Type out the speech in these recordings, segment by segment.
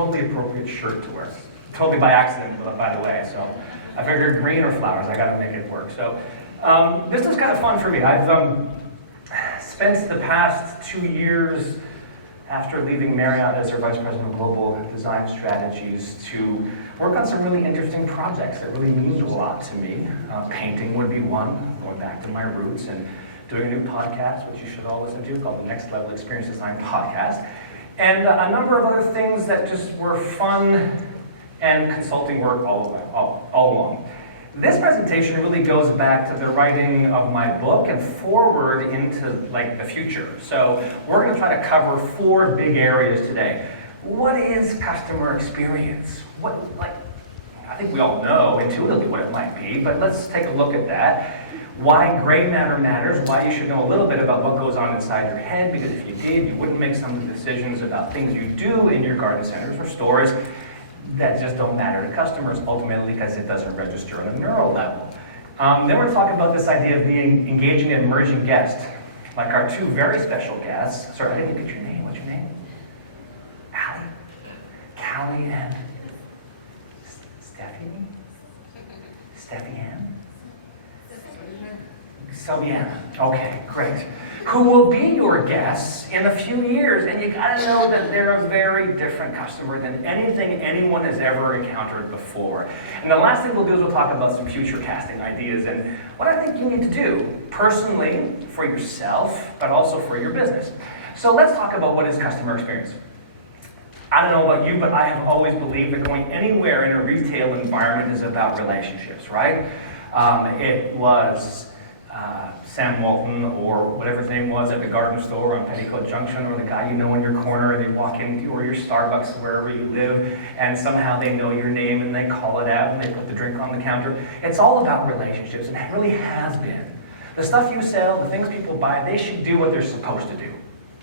totally appropriate shirt to wear. Totally by accident, by the way. So I figured green or flowers, I gotta make it work. So this is kind of fun for me. I've spent the past 2 years after leaving Marriott as their Vice President of Global Design Strategies to work on some really interesting projects that really mean a lot to me. Painting would be one, going back to my roots, and doing a new podcast, which you should all listen to, called the Next Level Experience Design Podcast. And a number of other things that just were fun and consulting work all along. This presentation really goes back to the writing of my book and forward into like the future. So we're going to try to cover 4 big areas today. What is customer experience? I think we all know intuitively what it might be, but let's take a look at that. Why gray matter matters, why you should know a little bit about what goes on inside your head, because if you did, you wouldn't make some of the decisions about things you do in your garden centers or stores that just don't matter to customers ultimately because it doesn't register on a neural level. Then we're going to talk about this idea of being engaging and emerging guests, like our 2 very special guests. Sorry, I didn't get your name. What's your name? Allie? Callie and Stephanie? Steffi-Ann? Sylviana. Okay, great. Who will be your guests in a few years, and you gotta know that they're a very different customer than anything anyone has ever encountered before. And the last thing we'll do is we'll talk about some future casting ideas and what I think you need to do personally for yourself, but also for your business. So let's talk about what is customer experience. I don't know about you, but I have always believed that going anywhere in a retail environment is about relationships, right? It was Sam Walton or whatever his name was at the garden store on Petticoat Junction, or the guy you know in your corner, and they walk in, or your Starbucks wherever you live, and somehow they know your name and they call it out and they put the drink on the counter. It's all about relationships, and it really has been. The stuff you sell, the things people buy, they should do what they're supposed to do.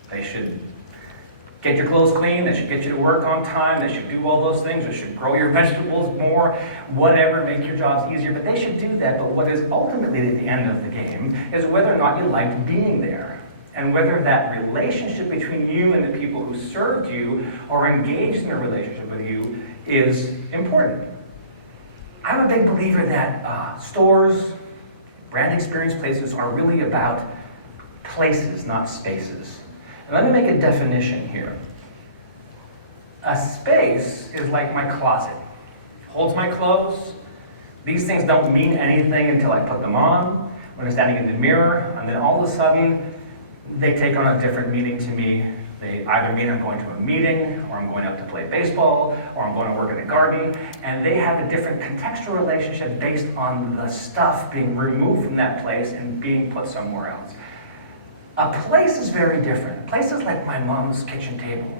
They should get your clothes clean, they should get you to work on time, they should do all those things, they should grow your vegetables more, whatever, make your jobs easier, but they should do that. But what is ultimately at the end of the game is whether or not you liked being there, and whether that relationship between you and the people who served you or engaged in a relationship with you is important. I'm a big believer that stores, brand experience places are really about places, not spaces. And let me make a definition here. A space is like my closet. It holds my clothes. These things don't mean anything until I put them on, when I'm standing in the mirror, and then all of a sudden, they take on a different meaning to me. They either mean I'm going to a meeting, or I'm going out to play baseball, or I'm going to work in a garden, and they have a different contextual relationship based on the stuff being removed from that place and being put somewhere else. A place is very different. A place is like my mom's kitchen table,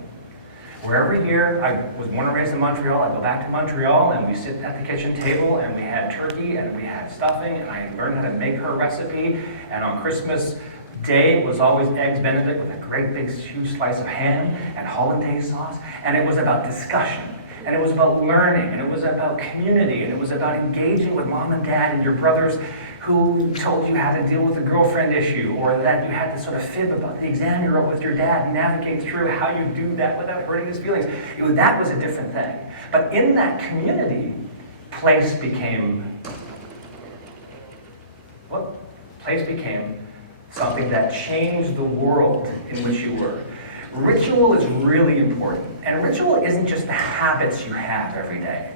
where every year, I was born and raised in Montreal, I go back to Montreal and we sit at the kitchen table and we had turkey and we had stuffing, and I learned how to make her recipe, and on Christmas Day was always eggs Benedict with a great big huge slice of ham and hollandaise sauce, and it was about discussion, and it was about learning, and it was about community, and it was about engaging with mom and dad and your brothers who told you how to deal with a girlfriend issue, or that you had to sort of fib about the exam you wrote with your dad and navigate through how you do that without hurting his feelings. That was a different thing. But in that community, place became something that changed the world in which you were. Ritual is really important. And ritual isn't just the habits you have every day,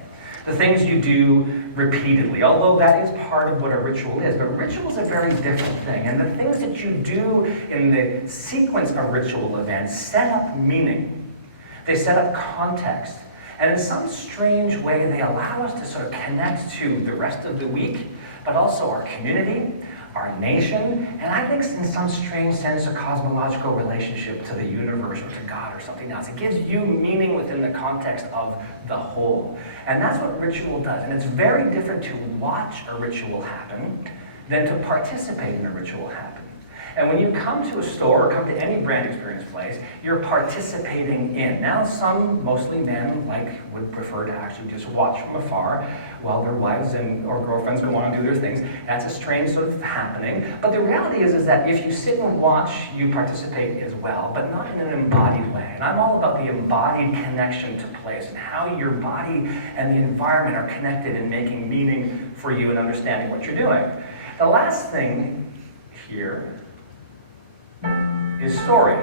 the things you do repeatedly, although that is part of what a ritual is. But ritual is a very different thing. And the things that you do in the sequence of ritual events set up meaning. They set up context. And in some strange way, they allow us to sort of connect to the rest of the week, but also our community, our nation, and I think in some strange sense a cosmological relationship to the universe or to God or something else. It gives you meaning within the context of the whole. And that's what ritual does. And it's very different to watch a ritual happen than to participate in a ritual happen. And when you come to a store or come to any brand experience place, you're participating in. Now, some, mostly men, would prefer to actually just watch from afar while their wives or girlfriends go on and do their things. That's a strange sort of happening. But the reality is that if you sit and watch, you participate as well, but not in an embodied way. And I'm all about the embodied connection to place and how your body and the environment are connected in making meaning for you and understanding what you're doing. The last thing here is story.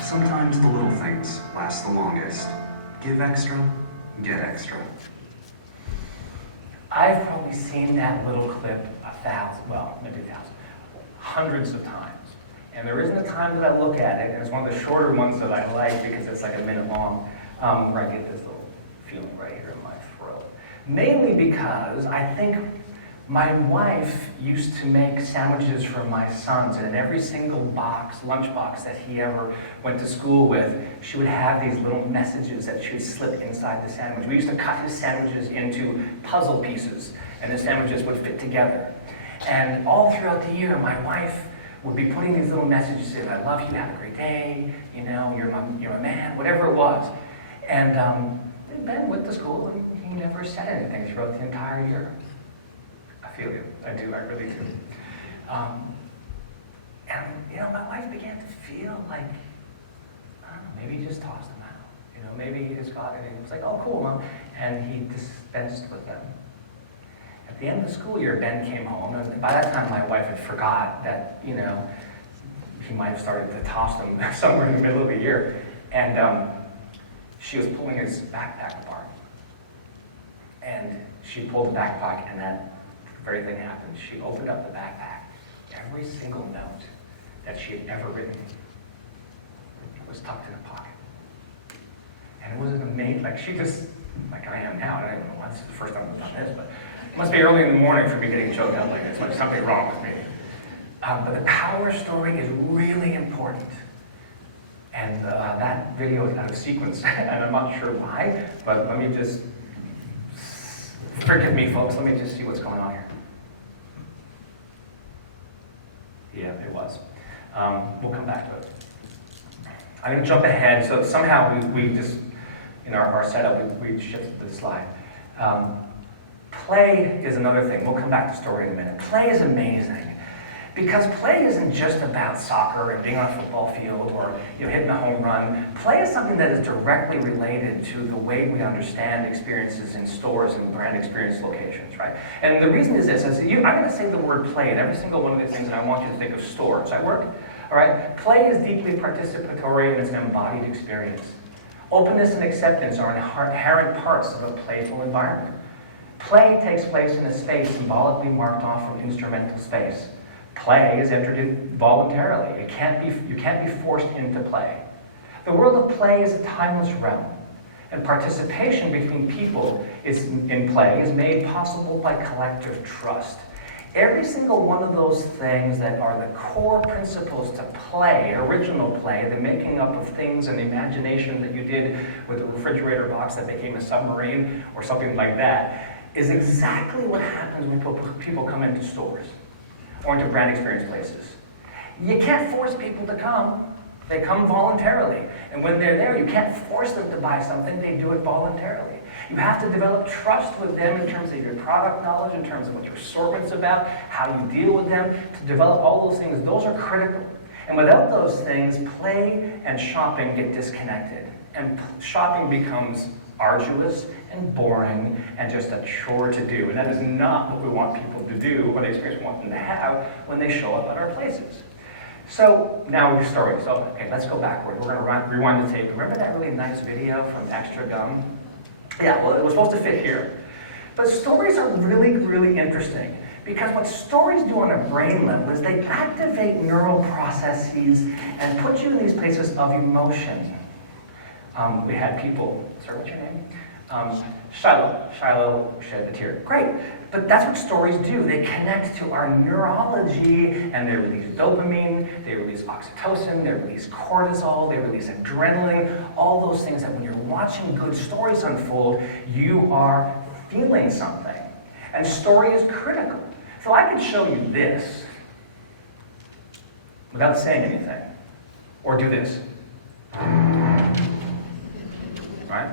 Sometimes the little things last the longest. Give extra, get extra. I've probably seen that little clip hundreds of times. And there isn't a time that I look at it, and it's one of the shorter ones that I like because it's like a minute long, where I get this little feeling right here in my throat. Mainly because I think my wife used to make sandwiches for my sons, and in every single lunchbox that he ever went to school with, she would have these little messages that she would slip inside the sandwich. We used to cut his sandwiches into puzzle pieces, and the sandwiches would fit together. And all throughout the year, my wife would be putting these little messages in, I love you, have a great day, you're a man, whatever it was. And Ben went to school, and he never said anything throughout the entire year. I feel you. I do. I really do. And my wife began to feel like, I don't know, maybe he just tossed them out. Maybe he just got it. And he was like, oh, cool, Mom. And he dispensed with them. At the end of the school year, Ben came home, and by that time, my wife had forgot that, he might have started to toss them somewhere in the middle of the year. And she was pulling his backpack apart. And she pulled the backpack, and that very thing happened. She opened up the backpack. Every single note that she had ever written was tucked in a pocket. And it was amazing. Like I am now, and I don't know why this is the first time I've done this, but it must be early in the morning for me getting choked up like this. Like something wrong with me. But the power story is really important. And that video is out of sequence, and I'm not sure why, but let me just, forgive me folks, let me just see what's going on here. Yeah, it was. We'll come back to it. I'm going to jump ahead. So somehow we just, in our setup, we shifted the slide. Play is another thing. We'll come back to story in a minute. Play is amazing. Because play isn't just about soccer and being on a football field or hitting a home run. Play is something that is directly related to the way we understand experiences in stores and brand experience locations, right? And the reason is this: I'm going to say the word play in every single one of these things, and I want you to think of store. Does that work? All right. Play is deeply participatory, and it's an embodied experience. Openness and acceptance are inherent parts of a playful environment. Play takes place in a space symbolically marked off from instrumental space. Play is entered in voluntarily. You can't be forced into play. The world of play is a timeless realm, and participation between people in play is made possible by collective trust. Every single one of those things that are the core principles to play, original play, the making up of things and the imagination that you did with a refrigerator box that became a submarine or something like that, is exactly what happens when people come into stores or into brand experience places. You can't force people to come. They come voluntarily. And when they're there, you can't force them to buy something. They do it voluntarily. You have to develop trust with them in terms of your product knowledge, in terms of what your assortment's about, how you deal with them, to develop all those things. Those are critical. And without those things, play and shopping get disconnected. And shopping becomes arduous and boring and just a chore to do. And that is not what we want people to do, or the experience we want them to have when they show up at our places. So now we're stories. So, okay, let's go backward. We're going to rewind the tape. Remember that really nice video from Extra Gum? Yeah, well, it was supposed to fit here. But stories are really, really interesting, because what stories do on a brain level is they activate neural processes and put you in these places of emotion. We had people, sorry, what's your name? Shiloh shed a tear. Great, but that's what stories do. They connect to our neurology, and they release dopamine, they release oxytocin, they release cortisol, they release adrenaline, all those things that when you're watching good stories unfold, you are feeling something. And story is critical. So I can show you this without saying anything, or do this. Right?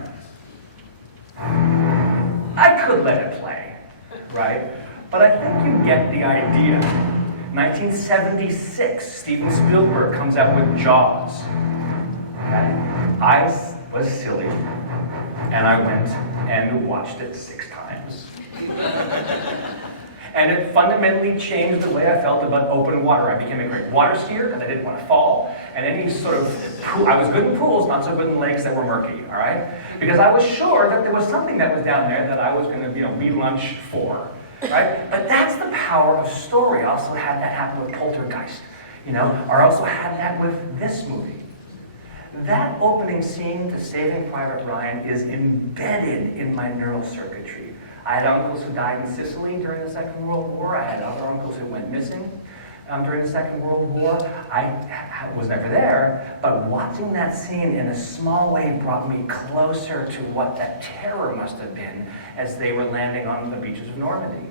I could let it play, right? But I think you get the idea. 1976, Steven Spielberg comes out with Jaws. Okay? I was silly, and I went and watched it 6 times. And it fundamentally changed the way I felt about open water. I became a great water skier because I didn't want to fall. And any sort of pool, I was good in pools, not so good in lakes that were murky, all right? Because I was sure that there was something that was down there that I was going to, be lunch for, right? But that's the power of story. I also had that happen with Poltergeist, or I also had that with this movie. That opening scene to Saving Private Ryan is embedded in my neural circuitry. I had uncles who died in Sicily during the Second World War. I had other uncles who went missing during the Second World War. I was never there, but watching that scene in a small way brought me closer to what that terror must have been as they were landing on the beaches of Normandy.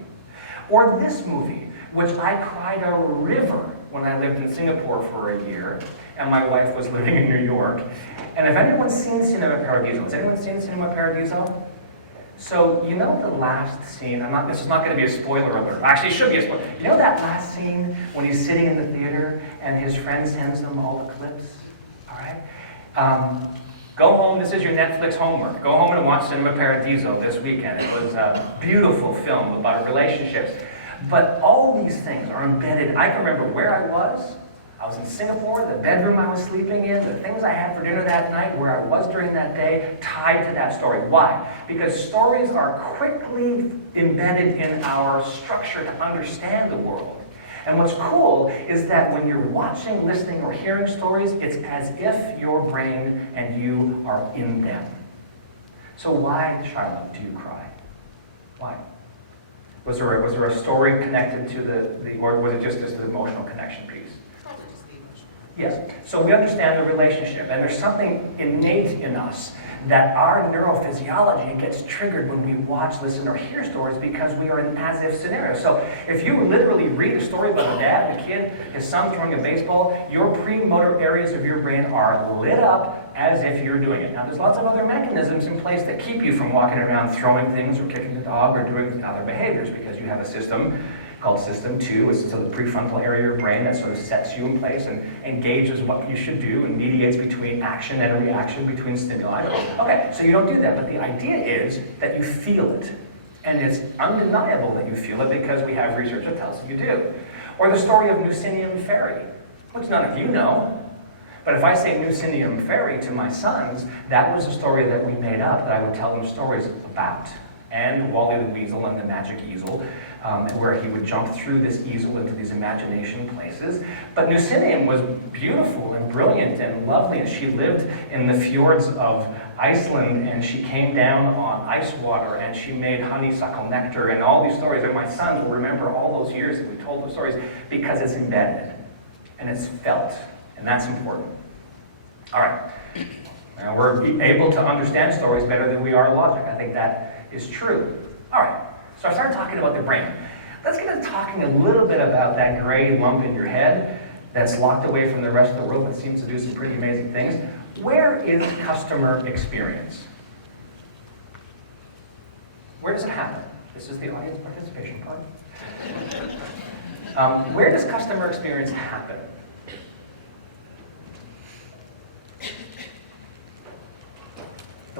Or this movie, which I cried a river when I lived in Singapore for a year, and my wife was living in New York. And if anyone's seen Cinema Paradiso, has anyone seen Cinema Paradiso? So, the last scene, this is not going to be a spoiler alert. Actually, it should be a spoiler. That last scene when he's sitting in the theater and his friend sends him all the clips? All right? Go home, this is your Netflix homework. Go home and watch Cinema Paradiso this weekend. It was a beautiful film about relationships. But all these things are embedded. I can remember where I was. I was in Singapore, the bedroom I was sleeping in, the things I had for dinner that night, where I was during that day, tied to that story. Why? Because stories are quickly embedded in our structure to understand the world. And what's cool is that when you're watching, listening, or hearing stories, it's as if your brain and you are in them. So why, Charlotte, do you cry? Why? Was there a story connected to or was it just the emotional connection piece? Yes, so we understand the relationship, and there's something innate in us that our neurophysiology gets triggered when we watch, listen, or hear stories because we are in as-if scenarios. So if you literally read a story about a dad, a kid, his son throwing a baseball, your premotor areas of your brain are lit up as if you're doing it. Now, there's lots of other mechanisms in place that keep you from walking around throwing things or kicking the dog or doing other behaviors because you have a system called System 2. It's sort of the prefrontal area of your brain that sort of sets you in place and engages what you should do and mediates between action and reaction between stimuli. Okay, so you don't do that, but the idea is that you feel it. And it's undeniable that you feel it because we have research that tells you do. Or the story of Nusinium Ferry, which none of you know. But if I say Nusinium Ferry to my sons, that was a story that we made up that I would tell them stories about. And Wally the Weasel and the Magic Easel, where he would jump through this easel into these imagination places. But Nusinium was beautiful and brilliant and lovely, and she lived in the fjords of Iceland, and she came down on ice water, and she made honeysuckle nectar, and all these stories. And my sons will remember all those years that we told those stories because it's embedded, and it's felt, and that's important. All right. Now we're able to understand stories better than we are logic. I think that is true. All right, so I started talking about the brain. Let's get into talking a little bit about that gray lump in your head that's locked away from the rest of the world but seems to do some pretty amazing things. Where is customer experience? Where does it happen? This is the audience participation part. Where does customer experience happen?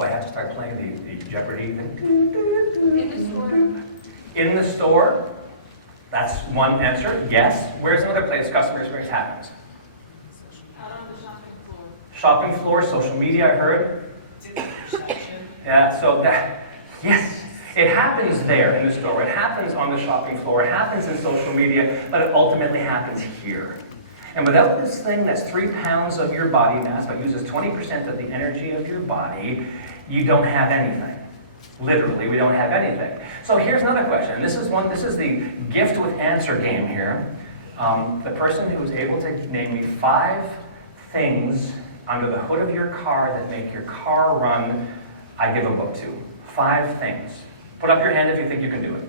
Do I have to start playing the Jeopardy thing? In the store. In the store? That's one answer, yes. Where's another place customer experience happens? Out on the shopping floor. Shopping floor, social media, I heard. Yeah, so that, yes, it happens there in the store. It happens on the shopping floor. It happens in social media, but it ultimately happens here. And without this thing that's 3 pounds of your body mass, but uses 20% of the energy of your body, you don't have anything. Literally, we don't have anything. So here's another question. This is the gift with answer game here. The person who's able to name me 5 things under the hood of your car that make your car run, I give a book to. 5 things. Put up your hand if you think you can do it.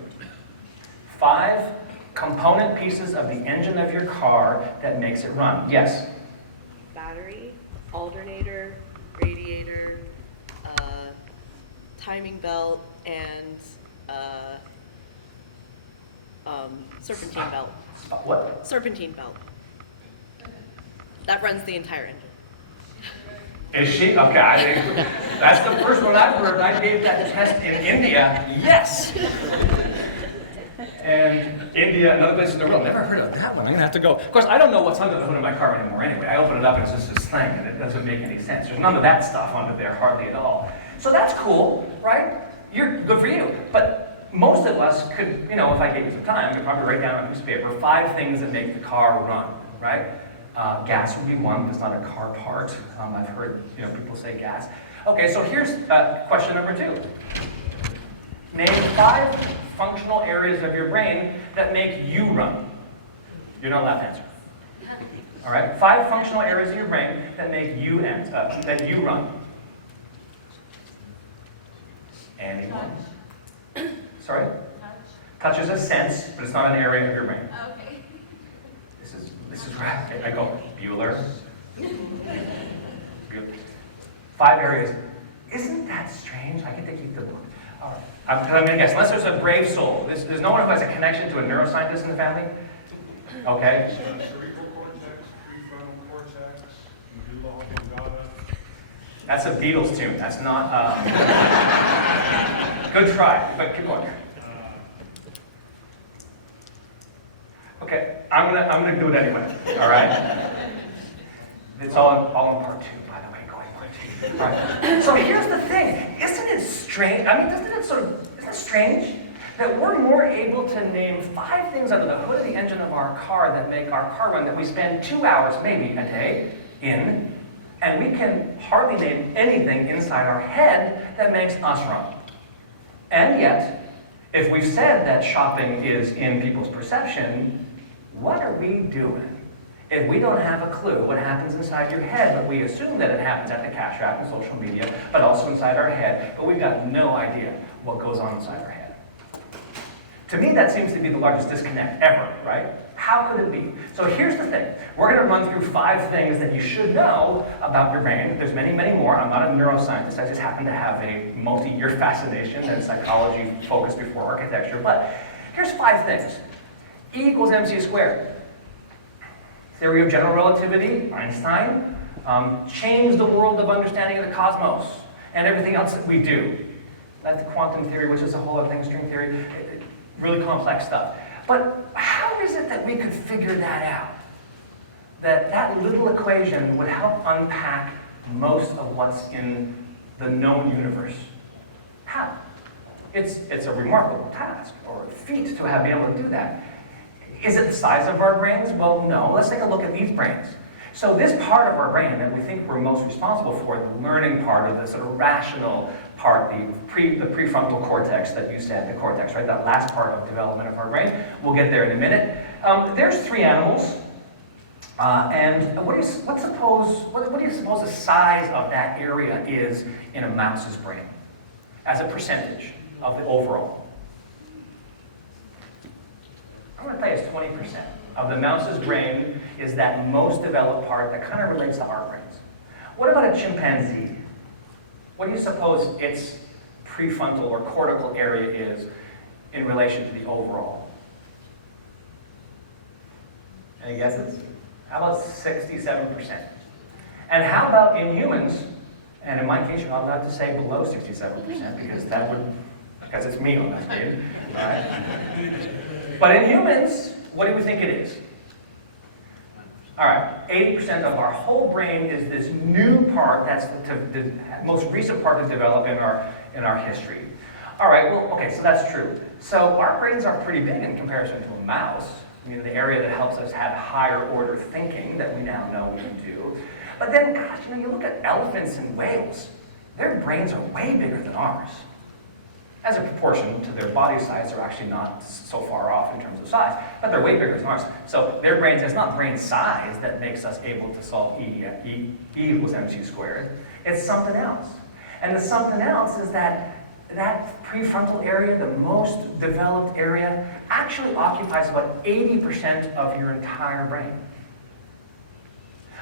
5 component pieces of the engine of your car that makes it run. Yes? Battery, alternator, radiator, timing belt, and serpentine belt. What? Serpentine belt. That runs the entire engine. Is she? Okay, that's the first one I've heard. I gave that test in India. Yes! And India and other places in the world. Never heard of that one. I'm going to have to go. Of course, I don't know what's under the hood of my car anymore anyway. I open it up and it's just this thing, and it doesn't make any sense. There's none of that stuff under there, hardly at all. So that's cool, right? You're good for you. But most of us could, if I gave you some time, could probably write down on a piece of paper 5 things that make the car run, right? Gas would be one. It's not a car part. I've heard people say gas. Okay, so here's question number 2. Name 5 functional areas of your brain that make you run. You're not allowed to answer. All right, 5 functional areas of your brain that make you run. Anyone? Touch. Sorry? Touch. Touch is a sense, but it's not an area of your brain. Okay. This is where I go. Bueller. 5 areas. Isn't that strange? I get to keep the book. All right. I'm going to guess, unless there's a brave soul. There's no one who has a connection to a neuroscientist in the family? Okay. Cerebral cortex, prefrontal cortex, medulla oblongata. That's a Beatles tune. That's not... Good try, but keep going. Okay, I'm gonna do it anyway. All right. It's all in part 2, by the way. Going part 2. All right. So here's the thing. Isn't it strange? I mean, isn't it strange that we're more able to name 5 things under the hood of the engine of our car that make our car run that we spend 2 hours maybe a day in, and we can hardly name anything inside our head that makes us run. And yet, if we've said that shopping is in people's perception, what are we doing if we don't have a clue what happens inside your head, but we assume that it happens at the cash app and social media, but also inside our head, but we've got no idea what goes on inside our head? To me, that seems to be the largest disconnect ever, right? How could it be? So here's the thing. We're going to run through 5 things that you should know about your brain. There's many, many more. I'm not a neuroscientist. I just happen to have a multi-year fascination in psychology focused before architecture. But here's 5 things. E equals mc squared. Theory of general relativity, Einstein, changed the world of understanding of the cosmos and everything else that we do. That's quantum theory, which is a whole other thing, string theory, really complex stuff. But how is it that we could figure that out? That little equation would help unpack most of what's in the known universe. How? It's a remarkable task, or a feat to have been able to do that. Is it the size of our brains? Well, no. Let's take a look at these brains. So this part of our brain that we think we're most responsible for, the learning part of the sort of rational part, the prefrontal cortex that you said, the cortex, right? That last part of development of our brain. We'll get there in a minute. There's 3 animals. And what do you suppose the size of that area is in a mouse's brain as a percentage of the overall? I'm going to tell you it's 20%. Of the mouse's brain is that most developed part that kind of relates to our brains. What about a chimpanzee? What do you suppose its prefrontal or cortical area is in relation to the overall? Any guesses? How about 67%? And how about in humans, And in my case, you're not allowed to say below 67% because it's me on the screen. Right? But in humans, what do we think it is? All right, 80% of our whole brain is this new part, that's the most recent part to develop in our history. All right, well, okay, so that's true. So our brains are pretty big in comparison to a mouse. I mean, the area that helps us have higher order thinking that we now know we can do. But then, gosh, you look at elephants and whales. Their brains are way bigger than ours. As a proportion to their body size, they're actually not so far off in terms of size, but they're way bigger than ours. So their brains, it's not brain size that makes us able to solve E equals mc squared. It's something else. And the something else is that prefrontal area, the most developed area, actually occupies about 80% of your entire brain.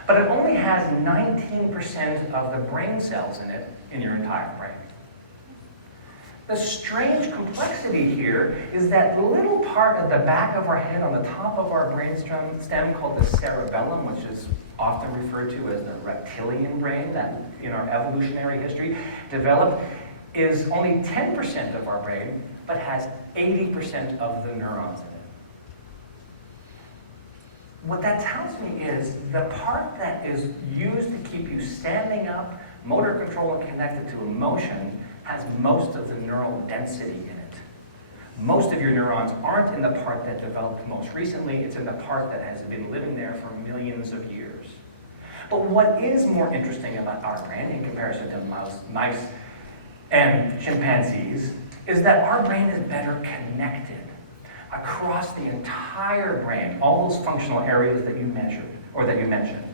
But it only has 19% of the brain cells in it, in your entire brain. The strange complexity here is that little part at the back of our head on the top of our brain stem called the cerebellum, which is often referred to as the reptilian brain that in our evolutionary history developed, is only 10% of our brain, but has 80% of the neurons in it. What that tells me is the part that is used to keep you standing up, motor control and connected to emotion, has most of the neural density in it. Most of your neurons aren't in the part that developed most recently, it's in the part that has been living there for millions of years. But what is more interesting about our brain in comparison to mice and chimpanzees is that our brain is better connected across the entire brain, all those functional areas that you measured, or that you mentioned.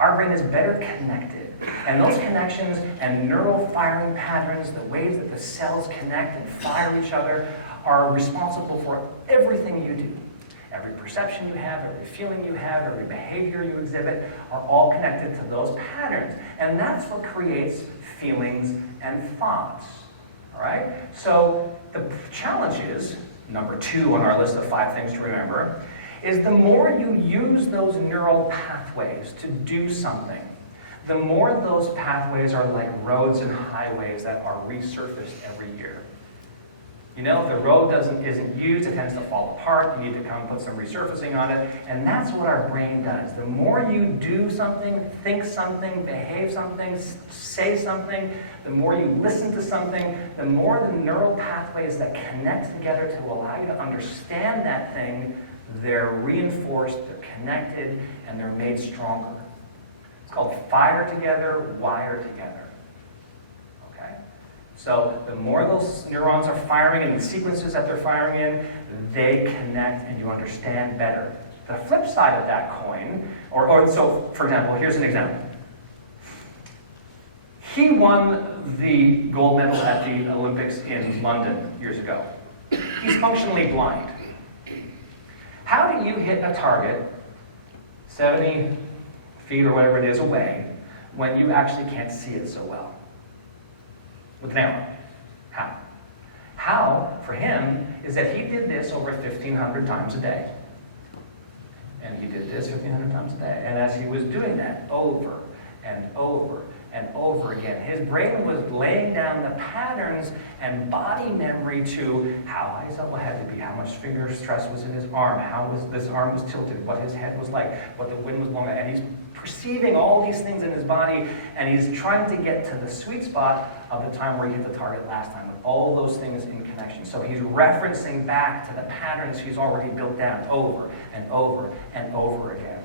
Our brain is better connected. And those connections and neural firing patterns, the ways that the cells connect and fire each other, are responsible for everything you do. Every perception you have, every feeling you have, every behavior you exhibit are all connected to those patterns. And that's what creates feelings and thoughts. All right? So the challenge is, number 2 on our list of 5 things to remember, is the more you use those neural pathways to do something, the more those pathways are like roads and highways that are resurfaced every year. You know, if the road isn't used, it tends to fall apart. You need to come put some resurfacing on it. And that's what our brain does. The more you do something, think something, behave something, say something, the more you listen to something, the more the neural pathways that connect together to allow you to understand that thing, they're reinforced, they're connected, and they're made stronger. It's called fire together, wire together. Okay? So the more those neurons are firing and the sequences that they're firing in, they connect and you understand better. The flip side of that coin, so for example, here's an example. He won the gold medal at the Olympics in London years ago. He's functionally blind. How do you hit a target 70 feet or whatever it is away when you actually can't see it so well? With an arrow. How? How, for him, is that he did this over 1,500 times a day. And he did this 1,500 times a day. And as he was doing that over and over and over again, his brain was laying down the patterns and body memory to how high his elbow had to be, how much finger stress was in his arm, how this arm was tilted, what his head was like, what the wind was blowing, and he's perceiving all these things in his body, and he's trying to get to the sweet spot of the time where he hit the target last time, with all those things in connection. So he's referencing back to the patterns he's already built down over and over and over again.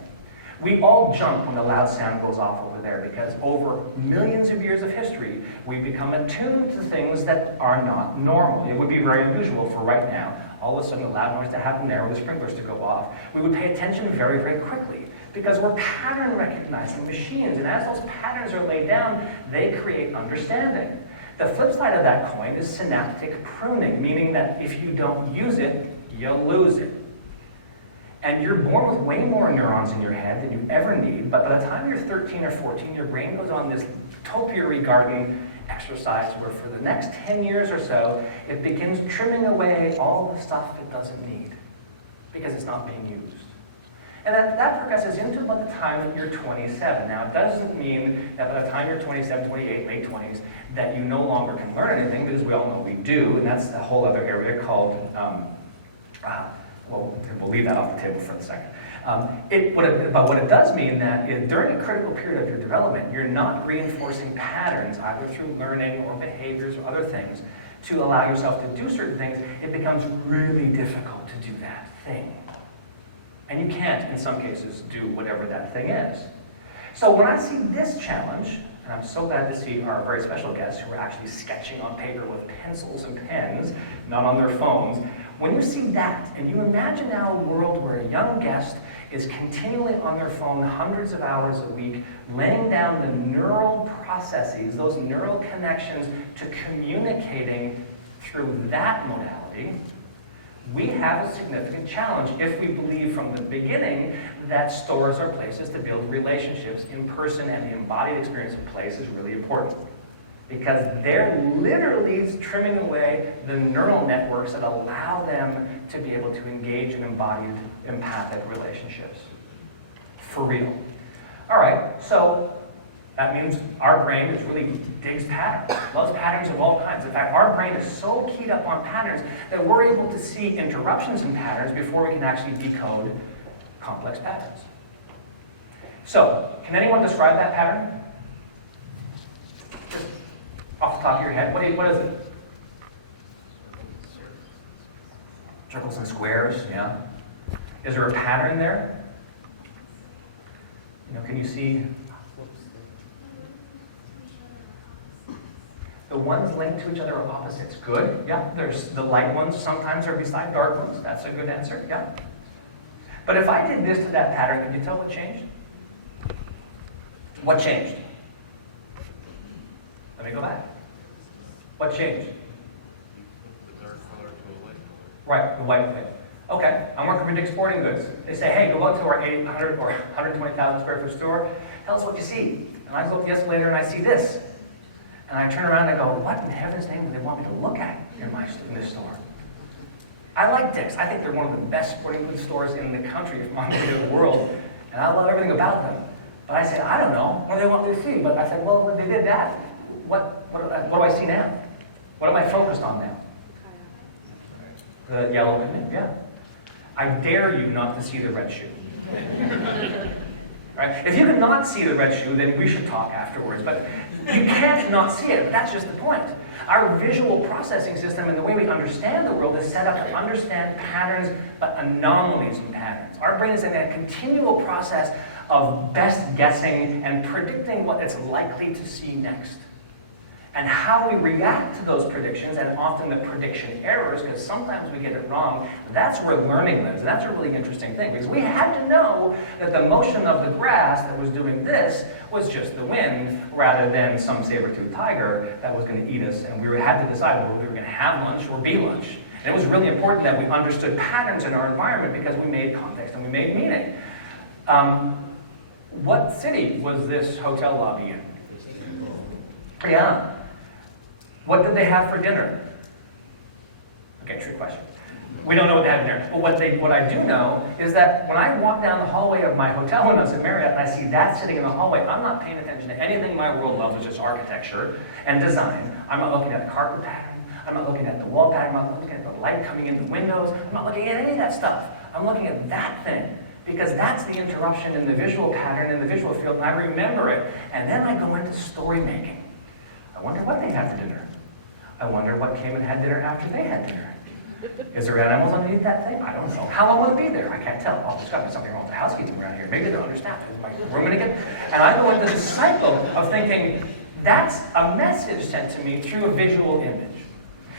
We all jump when the loud sound goes off over there because over millions of years of history, we've become attuned to things that are not normal. It would be very unusual for right now, all of a sudden a loud noise to happen there or the sprinklers to go off. We would pay attention very, very quickly because we're pattern recognizing machines. And as those patterns are laid down, they create understanding. The flip side of that coin is synaptic pruning, meaning that if you don't use it, you lose it. And you're born with way more neurons in your head than you ever need, but by the time you're 13 or 14, your brain goes on this topiary garden exercise where for the next 10 years or so, it begins trimming away all the stuff it doesn't need because it's not being used. And that progresses into about the time that you're 27. Now, it doesn't mean that by the time you're 27, 28, late 20s, that you no longer can learn anything, because we all know we do, and that's a whole other area called, well, we'll leave that off the table for a second. But what it does mean that during a critical period of your development, you're not reinforcing patterns, either through learning or behaviors or other things, to allow yourself to do certain things. It becomes really difficult to do that thing. And you can't, in some cases, do whatever that thing is. So when I see this challenge, and I'm so glad to see our very special guests who are actually sketching on paper with pencils and pens, not on their phones, when you see that, and you imagine now a world where a young guest is continually on their phone hundreds of hours a week, laying down the neural processes, those neural connections to communicating through that modality, we have a significant challenge if we believe from the beginning that stores are places to build relationships in person, and the embodied experience of place is really important. Because they're literally trimming away the neural networks that allow them to be able to engage in embodied empathic relationships. For real. All right, so that means our brain is really digs patterns, loves patterns of all kinds. In fact, our brain is so keyed up on patterns that we're able to see interruptions in patterns before we can actually decode complex patterns. So, can anyone describe that pattern? Just off the top of your head, what is it? Circles and squares, yeah. Is there a pattern there? You know, can you see? The ones linked to each other are opposites. Good, yeah. There's the light ones sometimes are beside dark ones. That's a good answer, yeah. But if I did this to that pattern, can you tell what changed? What changed? Let me go back. What changed? The dark color to a light color. Right, the white thing. Okay, I'm working for Dick's Sporting Goods. They say, hey, go out to our 800 or 120,000 square foot store. Tell us what you see. And I go up the escalator and I see this. And I turn around and I go, what in heaven's name do they want me to look at in this store? I like Dick's. I think they're one of the best sporting goods stores in the country, if not in the world. And I love everything about them. But I said, I don't know. What do they want me to see? But I said, well, when they did that, what do I see now? What am I focused on now? The yellow canoe, yeah. I dare you not to see the red shoe. Right? If you cannot see the red shoe, then we should talk afterwards. But you can't not see it. But that's just the point. Our visual processing system and the way we understand the world is set up to understand patterns, but anomalies in patterns. Our brain is in a continual process of best guessing and predicting what it's likely to see next. And how we react to those predictions, and often the prediction errors, because sometimes we get it wrong, that's where learning lives. And that's a really interesting thing, because we had to know that the motion of the grass that was doing this was just the wind, rather than some saber-toothed tiger that was going to eat us, and we had to decide whether we were going to have lunch or be lunch. And it was really important that we understood patterns in our environment, because we made context and we made meaning. What city was this hotel lobby in? Yeah. What did they have for dinner? Okay, trick question. We don't know what they had for dinner. But what I do know is that when I walk down the hallway of my hotel when I was at Marriott and I see that sitting in the hallway, I'm not paying attention to anything my world loves, which is architecture and design. I'm not looking at the carpet pattern. I'm not looking at the wall pattern. I'm not looking at the light coming in the windows. I'm not looking at any of that stuff. I'm looking at that thing, because that's the interruption in the visual pattern, in the visual field, and I remember it. And then I go into story making. I wonder what they had for dinner. I wonder what came and had dinner after they had dinner. Is there animals underneath that thing? I don't know. How long will it be there? I can't tell. Oh, there's got to be something wrong with the housekeeping around here. Maybe they're understaffed. Is my room going to get... And I go into this cycle of thinking, that's a message sent to me through a visual image.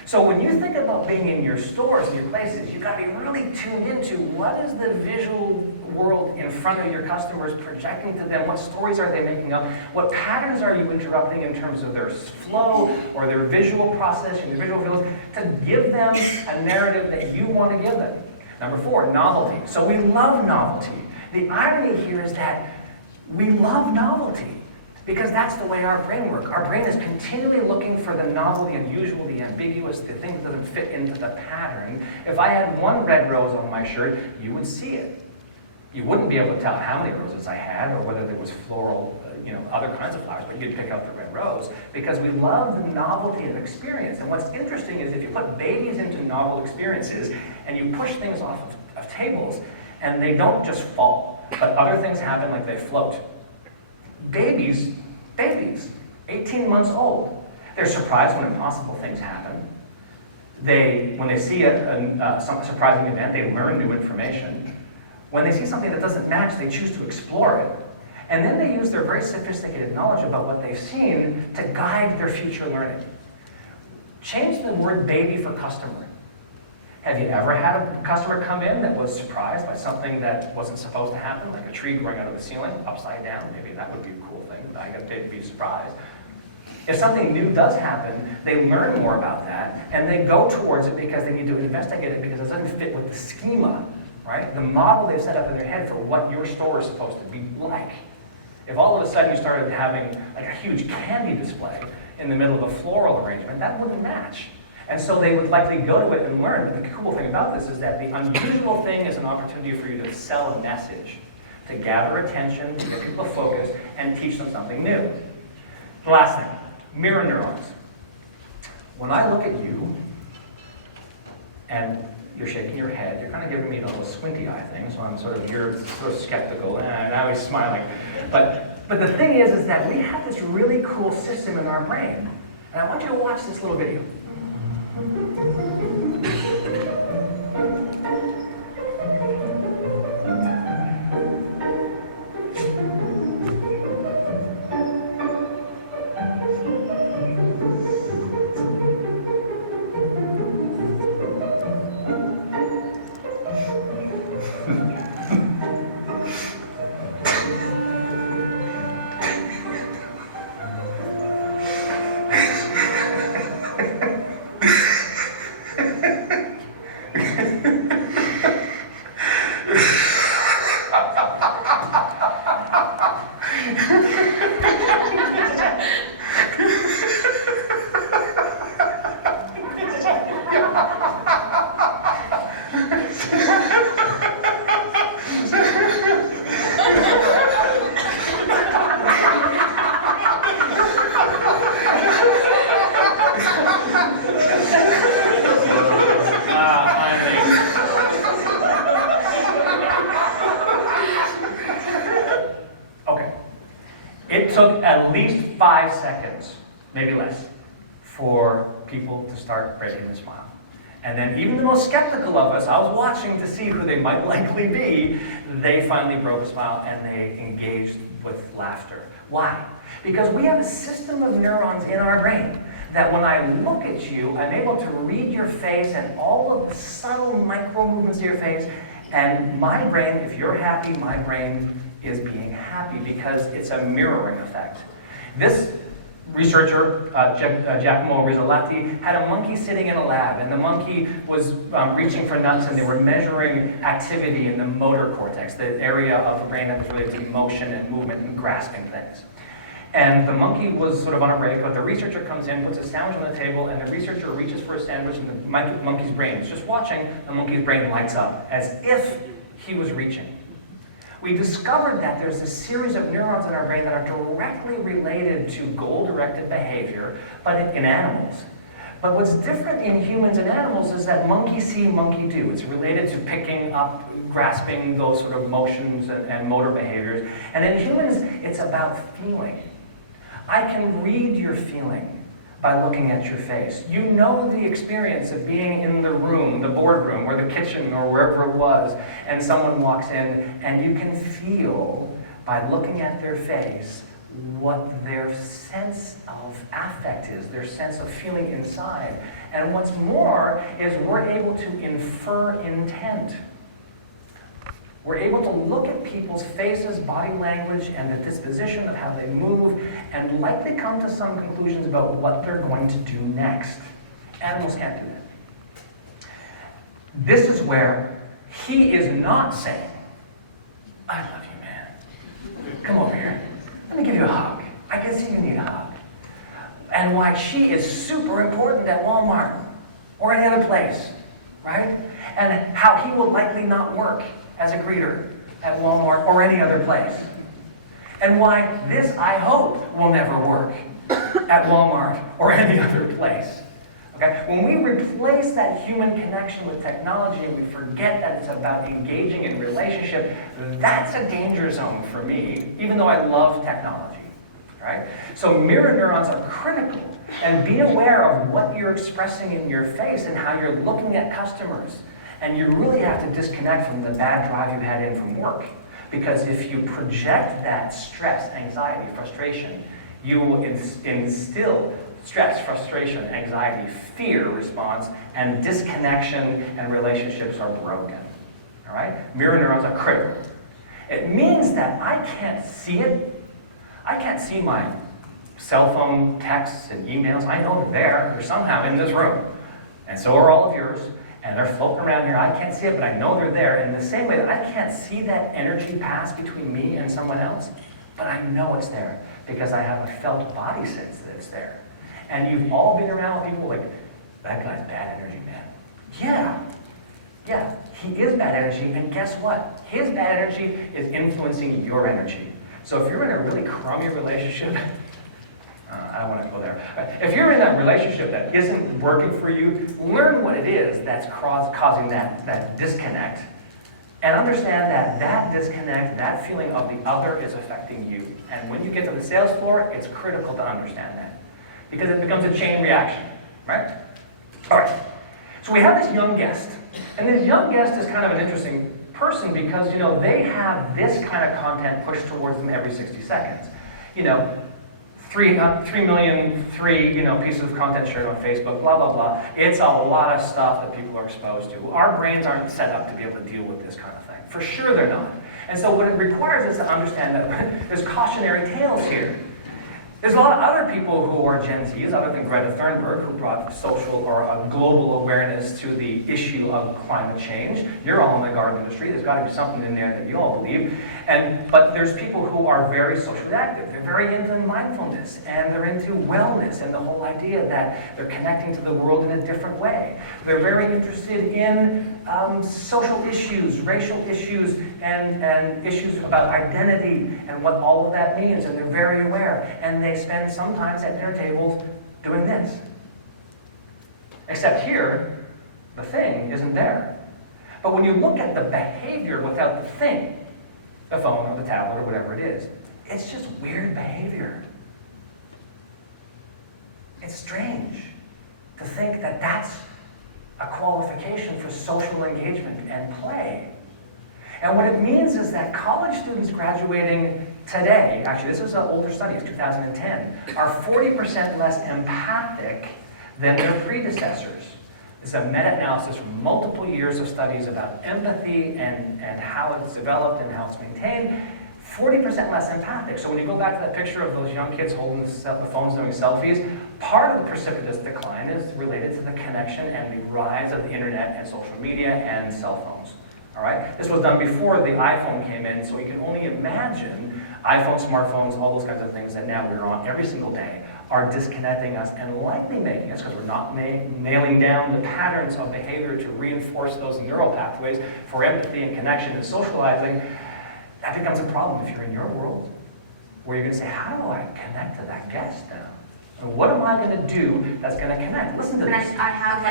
So when you think about being in your stores and your places, you've got to be really tuned into what is the visual world in front of your customers projecting to them, what stories are they making up, what patterns are you interrupting in terms of their flow or their visual processing, their visual fields, to give them a narrative that you want to give them. Number 4, novelty. So we love novelty. The irony here is that we love novelty, because that's the way our brain works. Our brain is continually looking for the novel, the unusual, the ambiguous, the thing that doesn't fit into the pattern. If I had one red rose on my shirt, you would see it. You wouldn't be able to tell how many roses I had or whether there was floral, other kinds of flowers, but you'd pick out the red rose because we love the novelty of experience. And what's interesting is if you put babies into novel experiences and you push things off of tables and they don't just fall, but other things happen like they float. Babies, 18 months old, they're surprised when impossible things happen. When they see some surprising event, they learn new information. When they see something that doesn't match, they choose to explore it. And then they use their very sophisticated knowledge about what they've seen to guide their future learning. Change the word baby for customer. Have you ever had a customer come in that was surprised by something that wasn't supposed to happen, like a tree growing out of the ceiling, upside down? Maybe that would be a cool thing, but they'd be surprised. If something new does happen, they learn more about that, and they go towards it because they need to investigate it because it doesn't fit with the schema, right? The model they've set up in their head for what your store is supposed to be like. If all of a sudden you started having like a huge candy display in the middle of a floral arrangement, that wouldn't match. And so they would likely go to it and learn. But the cool thing about this is that the unusual thing is an opportunity for you to sell a message, to gather attention, to get people focused, and teach them something new. The last thing, mirror neurons. When I look at you, and you're shaking your head, you're kind of giving me a little squinty eye thing, so you're sort of skeptical, and I was smiling. But the thing is that we have this really cool system in our brain, and I want you to watch this little video. It took at least 5 seconds, maybe less, for people to start breaking the smile. And then even the most skeptical of us, I was watching to see who they might likely be, they finally broke a smile and they engaged with laughter. Why? Because we have a system of neurons in our brain that when I look at you, I'm able to read your face and all of the subtle micro movements of your face, and my brain, if you're happy, my brain is being happy because it's a mirroring effect. This researcher, Giacomo Rizzolatti, had a monkey sitting in a lab, and the monkey was reaching for nuts, and they were measuring activity in the motor cortex, the area of the brain that was related to motion and movement and grasping things. And the monkey was sort of on a break, but the researcher comes in, puts a sandwich on the table, and the researcher reaches for a sandwich, and the monkey's brain is just watching. The monkey's brain lights up as if he was reaching. We discovered that there's a series of neurons in our brain that are directly related to goal-directed behavior, but in animals. But what's different in humans and animals is that monkey see, monkey do. It's related to picking up, grasping those sort of motions and motor behaviors. And in humans, it's about feeling. I can read your feeling by looking at your face. You know the experience of being in the room, the boardroom, or the kitchen, or wherever it was, and someone walks in, and you can feel, by looking at their face, what their sense of affect is, their sense of feeling inside. And what's more is we're able to infer intent. We're able to look at people's faces, body language, and the disposition of how they move, and likely come to some conclusions about what they're going to do next. Animals can't do that. This is where he is not saying, I love you, man. Come over here. Let me give you a hug. I can see you need a hug. And why she is super important at Walmart or any other place, right? And how he will likely not work as a greeter. at Walmart or any other place. And why this, I hope, will never work at Walmart or any other place. Okay? When we replace that human connection with technology and we forget that it's about engaging in relationship, that's a danger zone for me, even though I love technology. Right? So mirror neurons are critical, and be aware of what you're expressing in your face and how you're looking at customers. And you really have to disconnect from the bad drive you had in from work. Because if you project that stress, anxiety, frustration, you will instill stress, frustration, anxiety, fear response, and disconnection and relationships are broken. All right? Mirror neurons are critical. It means that I can't see it. I can't see my cell phone texts and emails. I know they're there. They're somehow in this room. And so are all of yours. And they're floating around here. I can't see it, but I know they're there. In the same way that I can't see that energy pass between me and someone else, but I know it's there because I have a felt body sense that it's there. And you've all been around with people like, that guy's bad energy, man. Yeah, he is bad energy, and guess what? His bad energy is influencing your energy. So if you're in a really crummy relationship, I don't want to go there. If you're in that relationship that isn't working for you, learn what it is that's causing that disconnect. And understand that that disconnect, that feeling of the other is affecting you. And when you get to the sales floor, it's critical to understand that. Because it becomes a chain reaction, right? All right. So we have this young guest. And this young guest is kind of an interesting person because, they have this kind of content pushed towards them every 60 seconds. 3 million, pieces of content shared on Facebook, blah, blah, blah. It's a lot of stuff that people are exposed to. Our brains aren't set up to be able to deal with this kind of thing. For sure they're not. And so what it requires is to understand that there's cautionary tales here. There's a lot of other people who are Gen Zs, other than Greta Thunberg, who brought social or global awareness to the issue of climate change. You're all in the garden industry. There's got to be something in there that you all believe. But there's people who are very socially active. They're very into mindfulness, and they're into wellness, and the whole idea that they're connecting to the world in a different way. They're very interested in social issues, racial issues, and issues about identity and what all of that means, and they're very aware. And they spend sometimes at dinner tables doing this. Except here, the thing isn't there. But when you look at the behavior without the thing, the phone or the tablet or whatever it is, it's just weird behavior. It's strange to think that that's a qualification for social engagement and play. And what it means is that college students graduating today, actually this is an older study, it's 2010, are 40% less empathic than their predecessors. This is a meta-analysis from multiple years of studies about empathy and how it's developed and how it's maintained. 40% less empathic. So when you go back to that picture of those young kids holding the phones doing selfies, part of the precipitous decline is related to the connection and the rise of the internet and social media and cell phones. All right? This was done before the iPhone came in, so you can only imagine iPhones, smartphones, all those kinds of things that now we're on every single day are disconnecting us and likely making us, because we're not nailing down the patterns of behavior to reinforce those neural pathways for empathy and connection and socializing. That becomes a problem if you're in your world, where you're going to say, how do I connect to that guest now? And what am I going to do that's going to connect? Listen to this. I have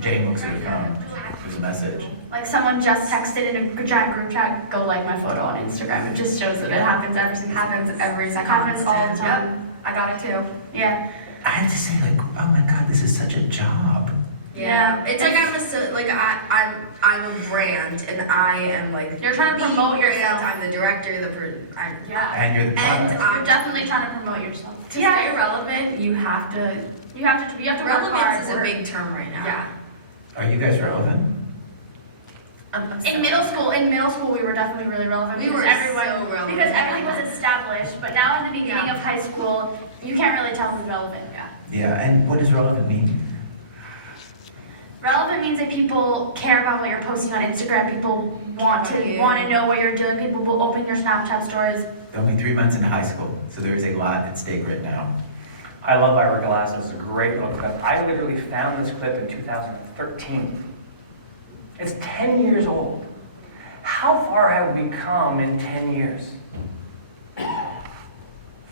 Jane looks at her phone. There's a message. like someone just texted in a giant group chat, go like my photo on Instagram. It just shows that it happens every second. Happens every second. Happens all the time. Yep, I got it too. Yeah. I have to say, like, oh my God, this is such a job. Yeah, it's like I'm a brand, and I am like You're trying to the promote brand. yourself. I'm the director. Yeah. And you're the And product. You're definitely trying to promote yourself. to stay relevant, you have to. You have to work hard. Relevance is a big term right now. Yeah. Are you guys relevant? In middle school, we were definitely really relevant. We because were everyone, so relevant. because everything was established. But now in the beginning of high school, you can't really tell who's relevant. Yeah. Yeah, and what does relevant mean? Relevant means that people care about what you're posting on Instagram. People want to know what you're doing. People will open your Snapchat stories. Only 3 months into high school, so there is a lot at stake right now. I love Ira Glass. It's a great little clip. I literally found this clip in 2013. It's 10 years old. How far have we come in 10 years?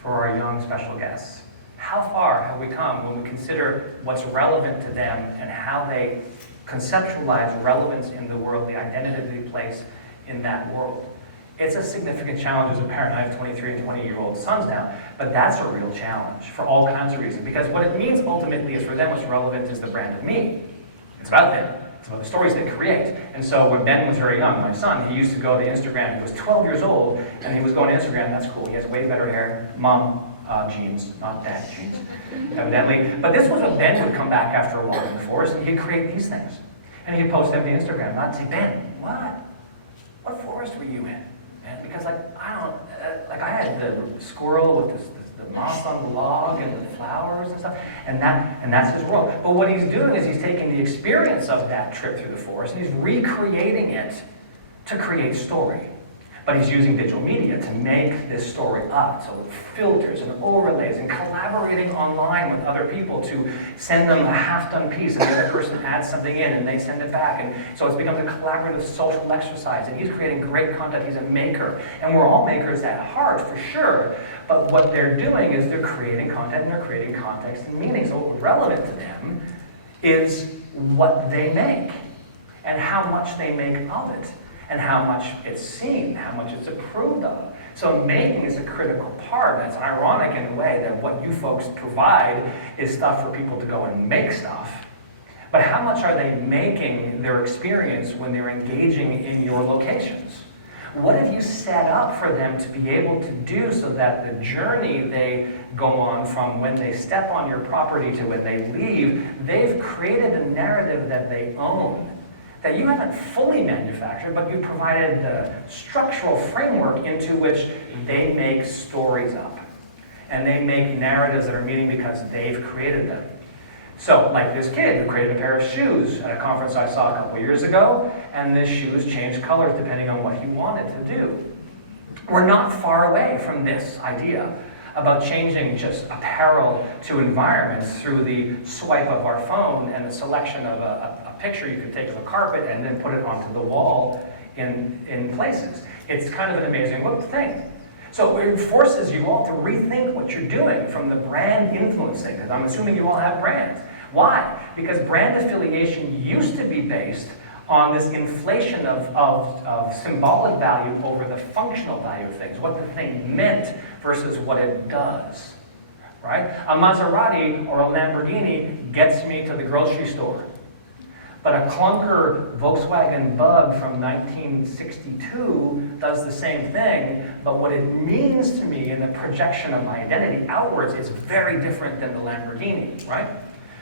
For our young special guests, how far have we come when we consider what's relevant to them and how they conceptualize relevance in the world, the identity they place in that world? It's a significant challenge as a parent. I have 23 and 20-year-old sons now, but that's a real challenge for all kinds of reasons. Because what it means ultimately is for them what's relevant is the brand of me. It's about them. It's about the stories they create. And so when Ben was very young, my son, he used to go to Instagram. He was 12 years old, and he was going to Instagram. That's cool. He has way better hair. Mom jeans, not dad jeans, evidently. But this was what Ben would come back after a walk in the forest, and he'd create these things. And he'd post them to Instagram. And I'd say, Ben, what forest were you in? Man, because I had the squirrel with the moss on the log and the flowers and stuff, and that's his world. But what he's doing is he's taking the experience of that trip through the forest and he's recreating it to create story. But he's using digital media to make this story up. So with filters and overlays and collaborating online with other people to send them a half-done piece and the other person adds something in and they send it back. And so it's becomes a collaborative social exercise. And he's creating great content. He's a maker. And we're all makers at heart, for sure. But what they're doing is they're creating content and they're creating context and meaning. So what's relevant to them is what they make and how much they make of it, and how much it's seen, how much it's approved of. So making is a critical part. It's ironic in a way that what you folks provide is stuff for people to go and make stuff. But how much are they making their experience when they're engaging in your locations? What have you set up for them to be able to do so that the journey they go on from when they step on your property to when they leave, they've created a narrative that they own, that you haven't fully manufactured, but you provided the structural framework into which they make stories up. And they make narratives that are meaning because they've created them. So, like this kid who created a pair of shoes at a conference I saw a couple years ago, and the shoes changed colors depending on what he wanted to do. We're not far away from this idea about changing just apparel to environments through the swipe of our phone and the selection of a picture you could take of a carpet and then put it onto the wall in places. It's kind of an amazing thing. So it forces you all to rethink what you're doing from the brand influence thing, because I'm assuming you all have brands. Why? Because brand affiliation used to be based on this inflation of symbolic value over the functional value of things, what the thing meant versus what it does, right? A Maserati or a Lamborghini gets me to the grocery store. But a clunker Volkswagen Bug from 1962 does the same thing, but what it means to me in the projection of my identity outwards is very different than the Lamborghini, right?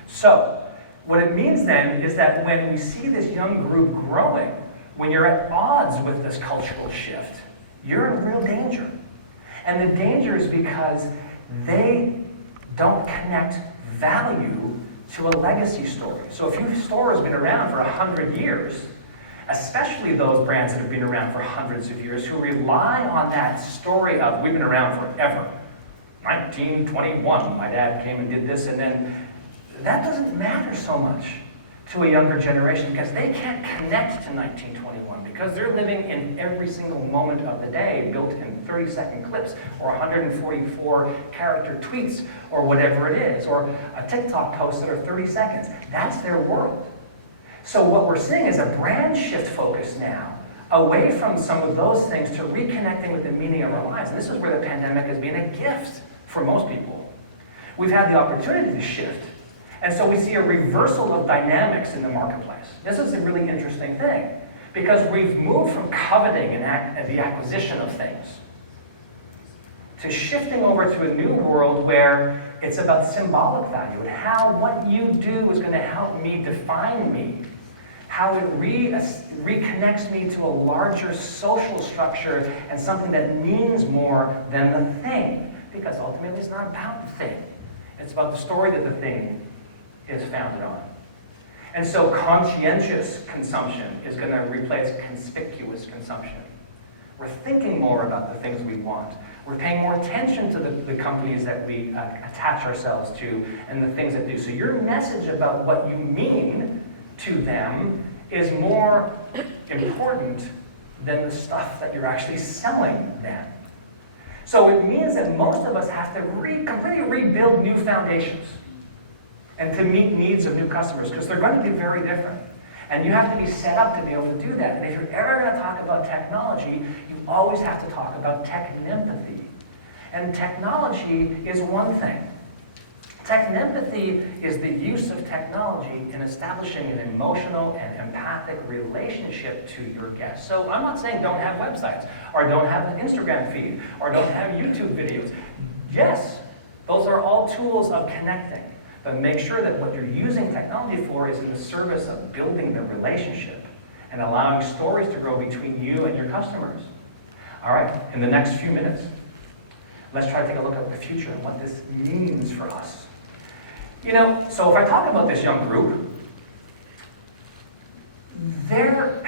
So, what it means then is that when we see this young group growing, when you're at odds with this cultural shift, you're in real danger. And the danger is because they don't connect value to a legacy story. So if your store has been around for 100 years, especially those brands that have been around for hundreds of years, who rely on that story of, we've been around forever. 1921, my dad came and did this, and then that doesn't matter so much to a younger generation because they can't connect to 1921 because they're living in every single moment of the day built in 30-second clips or 144 character tweets or whatever it is, or a TikTok post that are 30 seconds. That's their world. So what we're seeing is a brand shift focus now away from some of those things to reconnecting with the meaning of our lives. And this is where the pandemic has been a gift for most people. We've had the opportunity to shift. And so we see a reversal of dynamics in the marketplace. This is a really interesting thing because we've moved from coveting and the acquisition of things to shifting over to a new world where it's about symbolic value and how what you do is going to help me define me, how it reconnects me to a larger social structure and something that means more than the thing, because ultimately it's not about the thing. It's about the story that the thing is founded on. And so conscientious consumption is going to replace conspicuous consumption. We're thinking more about the things we want. We're paying more attention to the companies that we attach ourselves to and the things that do. So your message about what you mean to them is more important than the stuff that you're actually selling them. So it means that most of us have to completely rebuild new foundations and to meet needs of new customers, because they're going to be very different. And you have to be set up to be able to do that. And if you're ever going to talk about technology, you always have to talk about technempathy. And technology is one thing. Technempathy is the use of technology in establishing an emotional and empathic relationship to your guests. So I'm not saying don't have websites, or don't have an Instagram feed, or don't have YouTube videos. Yes, those are all tools of connecting. But make sure that what you're using technology for is in the service of building the relationship and allowing stories to grow between you and your customers. All right, in the next few minutes, let's try to take a look at the future and what this means for us. You know, so if I talk about this young group, their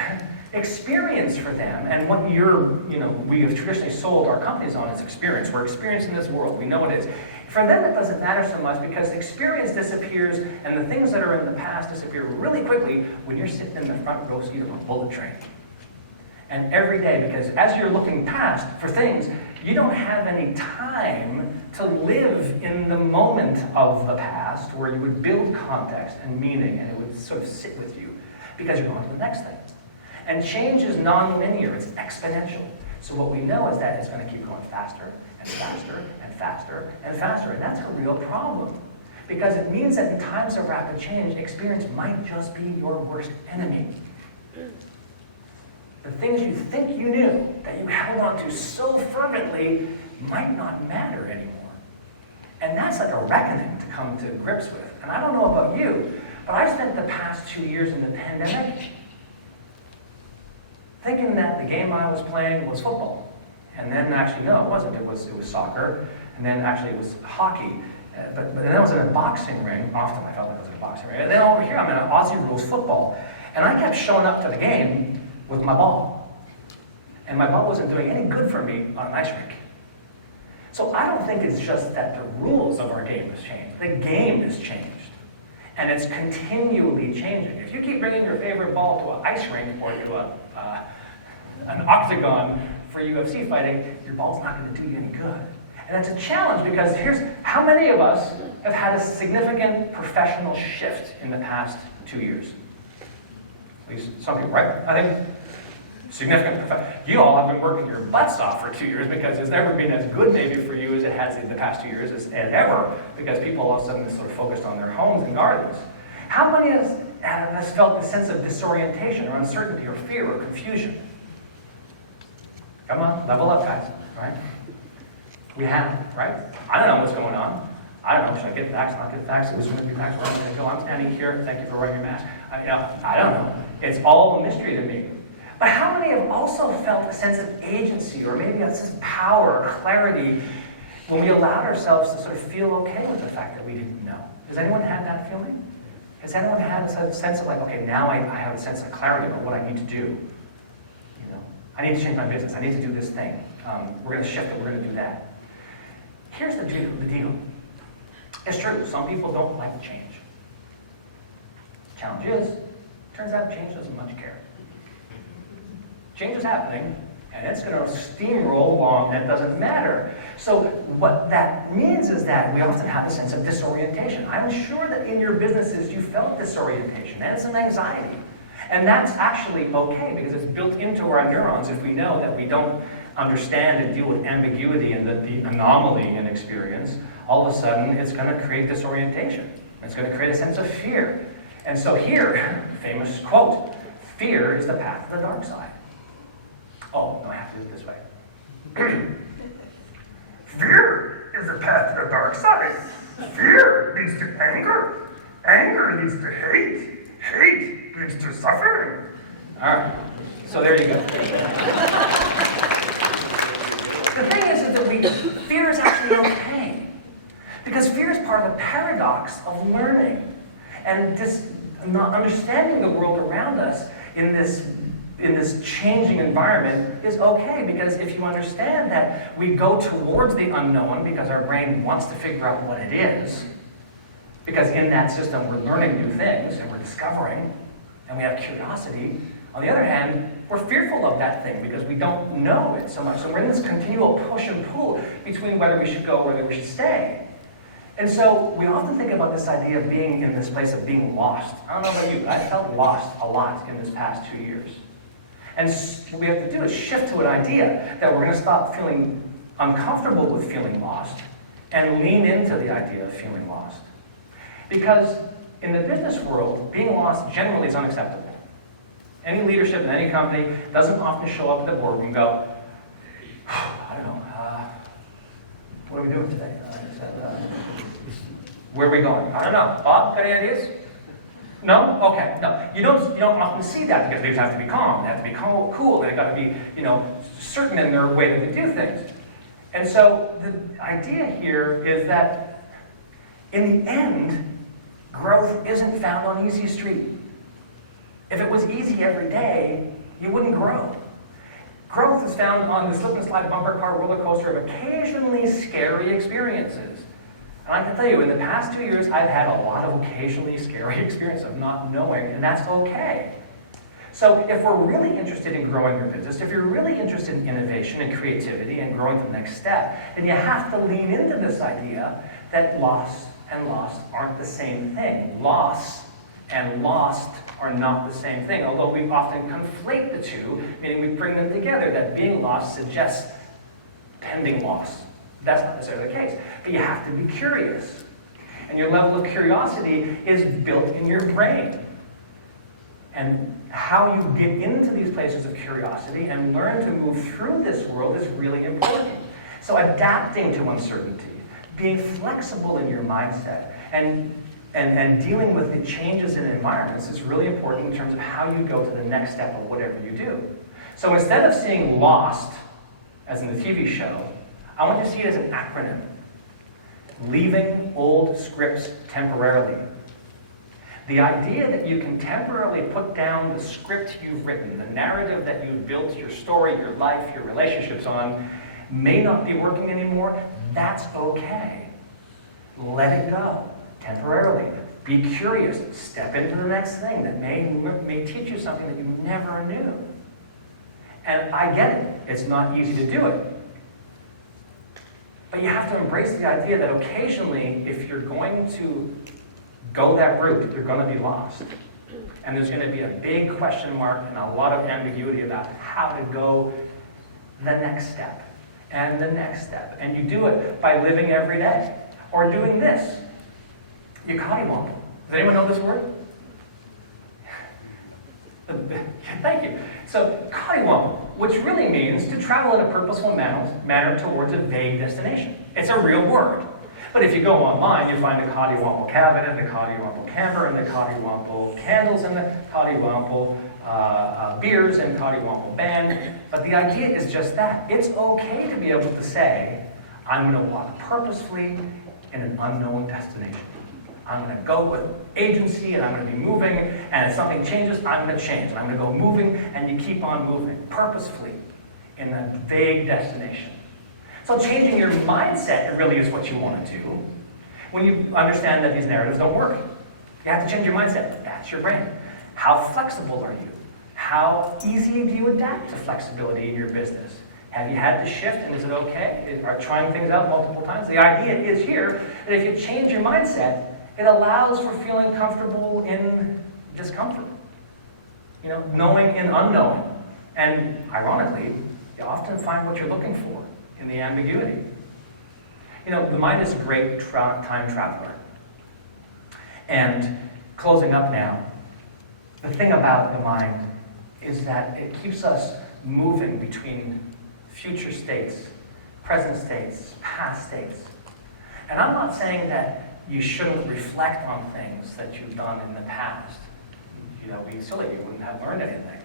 experience for them, and what we have traditionally sold our companies on is experience. We're experienced in this world. We know what it is. For them, it doesn't matter so much because experience disappears and the things that are in the past disappear really quickly when you're sitting in the front row seat of a bullet train. And every day, because as you're looking past for things, you don't have any time to live in the moment of the past where you would build context and meaning and it would sort of sit with you because you're going to the next thing. And change is non-linear, it's exponential. So what we know is that it's going to keep going faster and faster and faster and faster. And that's a real problem because it means that in times of rapid change, experience might just be your worst enemy. The things you think you knew that you held on to so fervently might not matter anymore. And that's like a reckoning to come to grips with. And I don't know about you, but I spent the past 2 years in the pandemic thinking that the game I was playing was football. And then actually, no, it wasn't. It was soccer. And then actually it was hockey. But then I was in a boxing ring. Often I felt like I was in a boxing ring. And then over here I'm in an Aussie rules football. And I kept showing up to the game with my ball. And my ball wasn't doing any good for me on an ice rink. So I don't think it's just that the rules of our game has changed. The game has changed. And it's continually changing. If you keep bringing your favorite ball to an ice rink or to an octagon for UFC fighting, your ball's not going to do you any good. And it's a challenge because here's how many of us have had a significant professional shift in the past 2 years? At least some people, right? I think significant. You all have been working your butts off for 2 years because it's never been as good maybe for you as it has in the past 2 years as ever, because people all of a sudden sort of focused on their homes and gardens. How many of us has felt a sense of disorientation or uncertainty or fear or confusion? Come on, level up, guys, right? We have, right? I don't know what's going on. I don't know, should I get vaxxed, not get vaxxed? Who's going to be vaxxed? Where am I going to go? I'm standing here. Thank you for wearing your mask. I don't know. It's all a mystery to me. But how many have also felt a sense of agency or maybe a sense of power or clarity when we allowed ourselves to sort of feel okay with the fact that we didn't know? Has anyone had that feeling? Has anyone had a sense of like, okay, now I have a sense of clarity about what I need to do? You know, I need to change my business. I need to do this thing. We're going to shift it. We're going to do that. Here's the deal. It's true. Some people don't like change. Challenge is, turns out change doesn't much care. Change is happening, and it's going to steamroll along, and it doesn't matter. So what that means is that we often have a sense of disorientation. I'm sure that in your businesses you felt disorientation and some anxiety. And that's actually okay, because it's built into our neurons. If we know that we don't understand and deal with ambiguity and the anomaly in experience, all of a sudden it's going to create disorientation. It's going to create a sense of fear. And so here, famous quote, fear is the path to the dark side. Oh, no, I have to do it this way. Fear is the path to the dark side. Fear leads to anger. Anger leads to hate. Hate leads to suffering. All right, so there you go. The thing is that fear is actually okay. Because fear is part of the paradox of learning. And this not understanding the world around us in this changing environment is okay, because if you understand that we go towards the unknown because our brain wants to figure out what it is, because in that system we're learning new things and we're discovering, and we have curiosity, On the other hand, we're fearful of that thing because we don't know it so much. So we're in this continual push and pull between whether we should go or whether we should stay. And so we often think about this idea of being in this place of being lost. I don't know about you, I felt lost a lot in this past 2 years. And what we have to do is shift to an idea that we're going to stop feeling uncomfortable with feeling lost and lean into the idea of feeling lost. Because in the business world, being lost generally is unacceptable. Any leadership in any company doesn't often show up at the boardroom and go, I don't know, what are we doing today? Where are we going? I don't know. Bob, got any ideas? No? Okay, no. You don't often see that because leaders have to be calm. They have to be cool. They've got to be, certain in their way that they do things. And so the idea here is that in the end, growth isn't found on easy street. If it was easy every day, you wouldn't grow. Growth is found on the slip and slide bumper car roller coaster of occasionally scary experiences. And I can tell you, in the past 2 years, I've had a lot of occasionally scary experiences of not knowing, and that's okay. So if we're really interested in growing your business, if you're really interested in innovation and creativity and growing to the next step, then you have to lean into this idea that loss and lost aren't the same thing. Loss and lost are not the same thing, although we often conflate the two, meaning we bring them together, that being lost suggests pending loss. That's not necessarily the case. But you have to be curious. And your level of curiosity is built in your brain. And how you get into these places of curiosity and learn to move through this world is really important. So adapting to uncertainty, being flexible in your mindset, and dealing with the changes in environments is really important in terms of how you go to the next step of whatever you do. So instead of seeing Lost, as in the TV show, I want you to see it as an acronym. Leaving old scripts temporarily. The idea that you can temporarily put down the script you've written, the narrative that you've built your story, your life, your relationships on, may not be working anymore, that's okay. Let it go, temporarily. Be curious, step into the next thing that may teach you something that you never knew. And I get it, it's not easy to do it. But you have to embrace the idea that occasionally, if you're going to go that route, you're going to be lost. And there's going to be a big question mark and a lot of ambiguity about how to go the next step and the next step. And you do it by living every day or doing this. You cottywomp. Does anyone know this word? Thank you. So, cottywomp, which really means to travel in a purposeful manner towards a vague destination. It's a real word. But if you go online, you find the cottywomple cabinet, the cottywomple camper, and the cottywomple candles, and the cottywomple beers, and cottywomple band. But the idea is just that. It's okay to be able to say, I'm going to walk purposefully in an unknown destination. I'm going to go with agency, and I'm going to be moving, and if something changes, I'm going to change. And I'm going to go moving, and you keep on moving, purposefully, in a vague destination. So changing your mindset really is what you want to do. When you understand that these narratives don't work, you have to change your mindset. That's your brain. How flexible are you? How easy do you adapt to flexibility in your business? Have you had to shift, and is it okay? Are trying things out multiple times? The idea is here that if you change your mindset, it allows for feeling comfortable in discomfort. Knowing in unknowing. And ironically, you often find what you're looking for in the ambiguity. The mind is a great time traveler. And closing up now, the thing about the mind is that it keeps us moving between future states, present states, past states. And I'm not saying that you shouldn't reflect on things that you've done in the past. Be silly, you wouldn't have learned anything.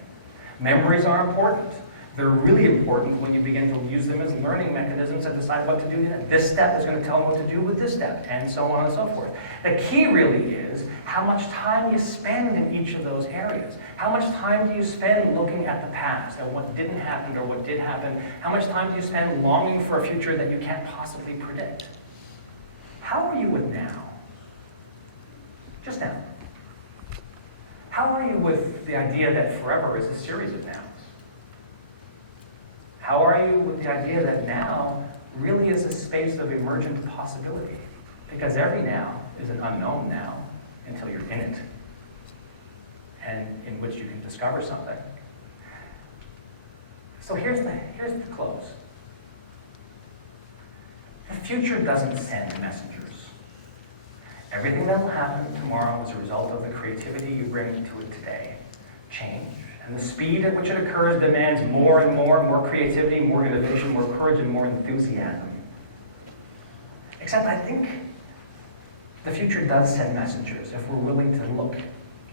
Memories are important. They're really important when you begin to use them as learning mechanisms to decide what to do. This step is going to tell them what to do with this step, and so on and so forth. The key really is how much time you spend in each of those areas. How much time do you spend looking at the past and what didn't happen or what did happen? How much time do you spend longing for a future that you can't possibly predict? How are you with now? Just now. How are you with the idea that forever is a series of nouns? How are you with the idea that now really is a space of emergent possibility? Because every now is an unknown now until you're in it, and in which you can discover something. So here's the close. The future doesn't send messengers. Everything that will happen tomorrow is a result of the creativity you bring to it today. Change. And the speed at which it occurs demands more and more creativity, more innovation, more courage, and more enthusiasm. Except I think the future does send messengers if we're willing to look,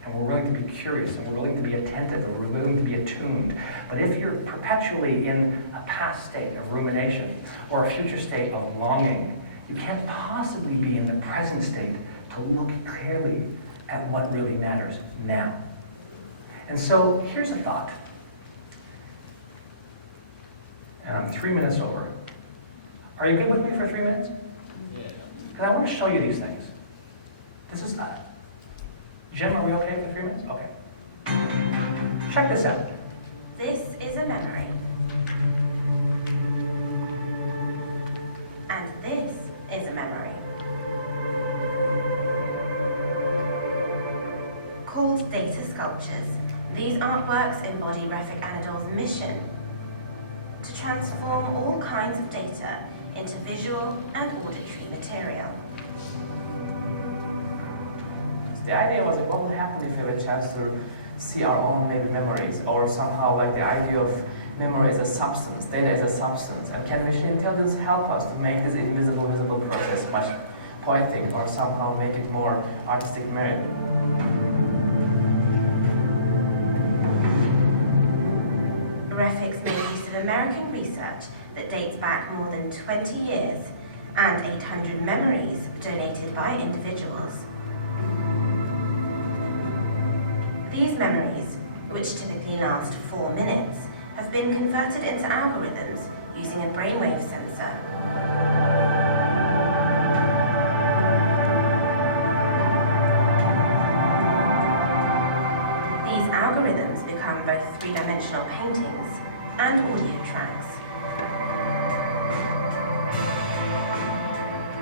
and we're willing to be curious, and we're willing to be attentive, and we're willing to be attuned. But if you're perpetually in a past state of rumination or a future state of longing, you can't possibly be in the present state to look clearly at what really matters now. And so here's a thought. And I'm 3 minutes over. Are you good with me for 3 minutes? Yeah. Because I want to show you these things. This is Jim, are we okay for 3 minutes? Okay. Check this out. This is a memory. And this is a memory. Called data sculptures, these artworks embody Refik Anadol's mission to transform all kinds of data into visual and auditory material. The idea was like, what would happen if we have a chance to see our own maybe memories, or somehow like the idea of memory as a substance, data as a substance, and can machine intelligence help us to make this invisible, visible process much poetic, or somehow make it more artistic merit? Refik's made use of American research that dates back more than 20 years and 800 memories donated by individuals. These memories, which typically last 4 minutes, have been converted into algorithms using a brainwave sensor. These algorithms become both three-dimensional paintings and audio tracks.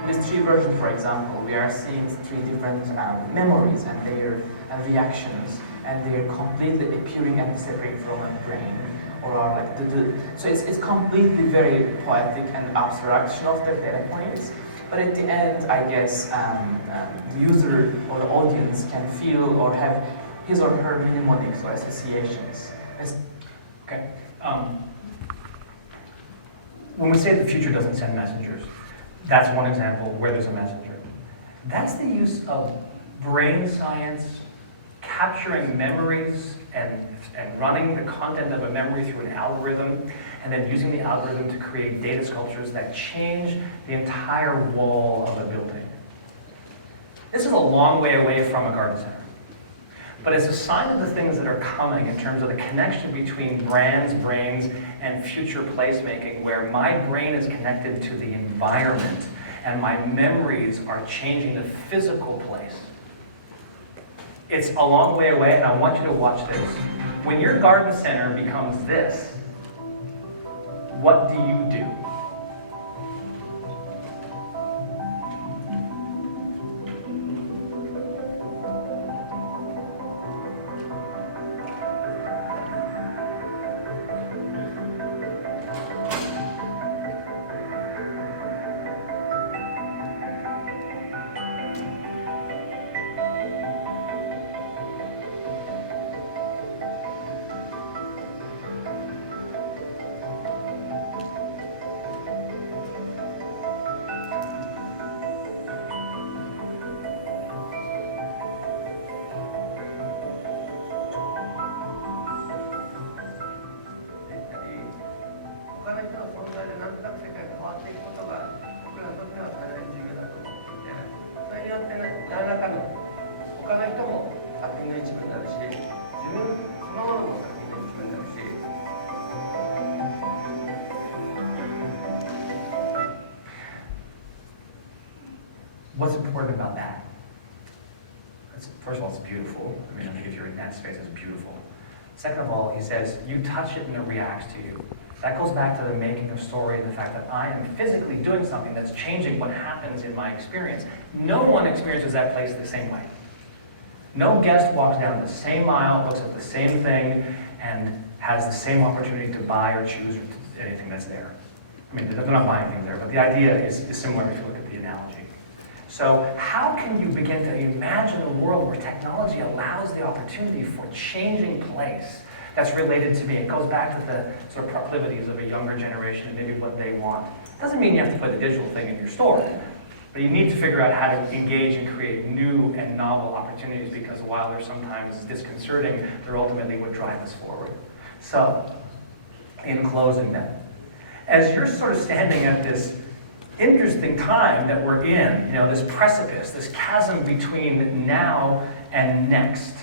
In this 3 version, for example, we are seeing 3 different memories and their reactions, and they're completely appearing and disappearing from a brain, or are like so it's completely very poetic and abstraction of the data points. But at the end, I guess the user or the audience can feel or have his or her mnemonics or associations. Okay. When we say the future doesn't send messengers, that's one example where there's a messenger. That's the use of brain science capturing memories and running the content of a memory through an algorithm, and then using the algorithm to create data sculptures that change the entire wall of a building. This is a long way away from a garden center. But it's a sign of the things that are coming in terms of the connection between brands, brains, and future placemaking, where my brain is connected to the environment and my memories are changing the physical place. It's a long way away, and I want you to watch this. When your garden center becomes this, what do you do? What's important about that? First of all, it's beautiful. I mean, I think if you're in that space, it's beautiful. Second of all, he says, you touch it and it reacts to you. That goes back to the making of story, the fact that I am physically doing something that's changing what happens in my experience. No one experiences that place the same way. No guest walks down the same aisle, looks at the same thing, and has the same opportunity to buy or choose anything that's there. I mean, they're not buying things there, but the idea is similar if you look at the analogy. So how can you begin to imagine a world where technology allows the opportunity for changing place that's related to me? It goes back to the sort of proclivities of a younger generation and maybe what they want. Doesn't mean you have to put the digital thing in your store, but you need to figure out how to engage and create new and novel opportunities, because while they're sometimes disconcerting, they're ultimately what drive us forward. So, in closing then, as you're sort of standing at this interesting time that we're in, this precipice, this chasm between now and next.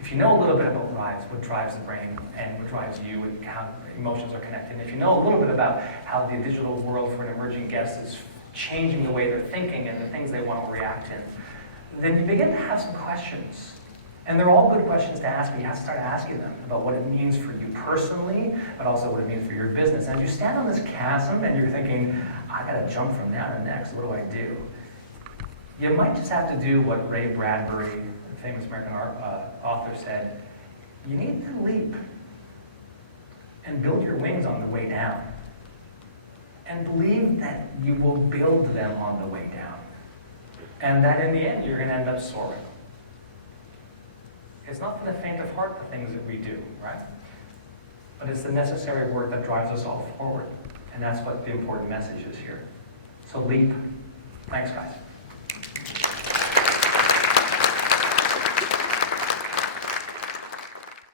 If you know a little bit about what drives the brain and what drives you and how emotions are connected, and if you know a little bit about how the digital world for an emerging guest is changing the way they're thinking and the things they want to react in, then you begin to have some questions. And they're all good questions to ask, but you have to start asking them about what it means for you personally, but also what it means for your business. And as you stand on this chasm and you're thinking, I gotta jump from now to next, what do I do? You might just have to do what Ray Bradbury, the famous American author, said. You need to leap and build your wings on the way down. And believe that you will build them on the way down. And that in the end, you're gonna end up soaring. It's not for the faint of heart, the things that we do, right? But it's the necessary work that drives us all forward. And that's what the important message is here. So leap. Thanks, guys.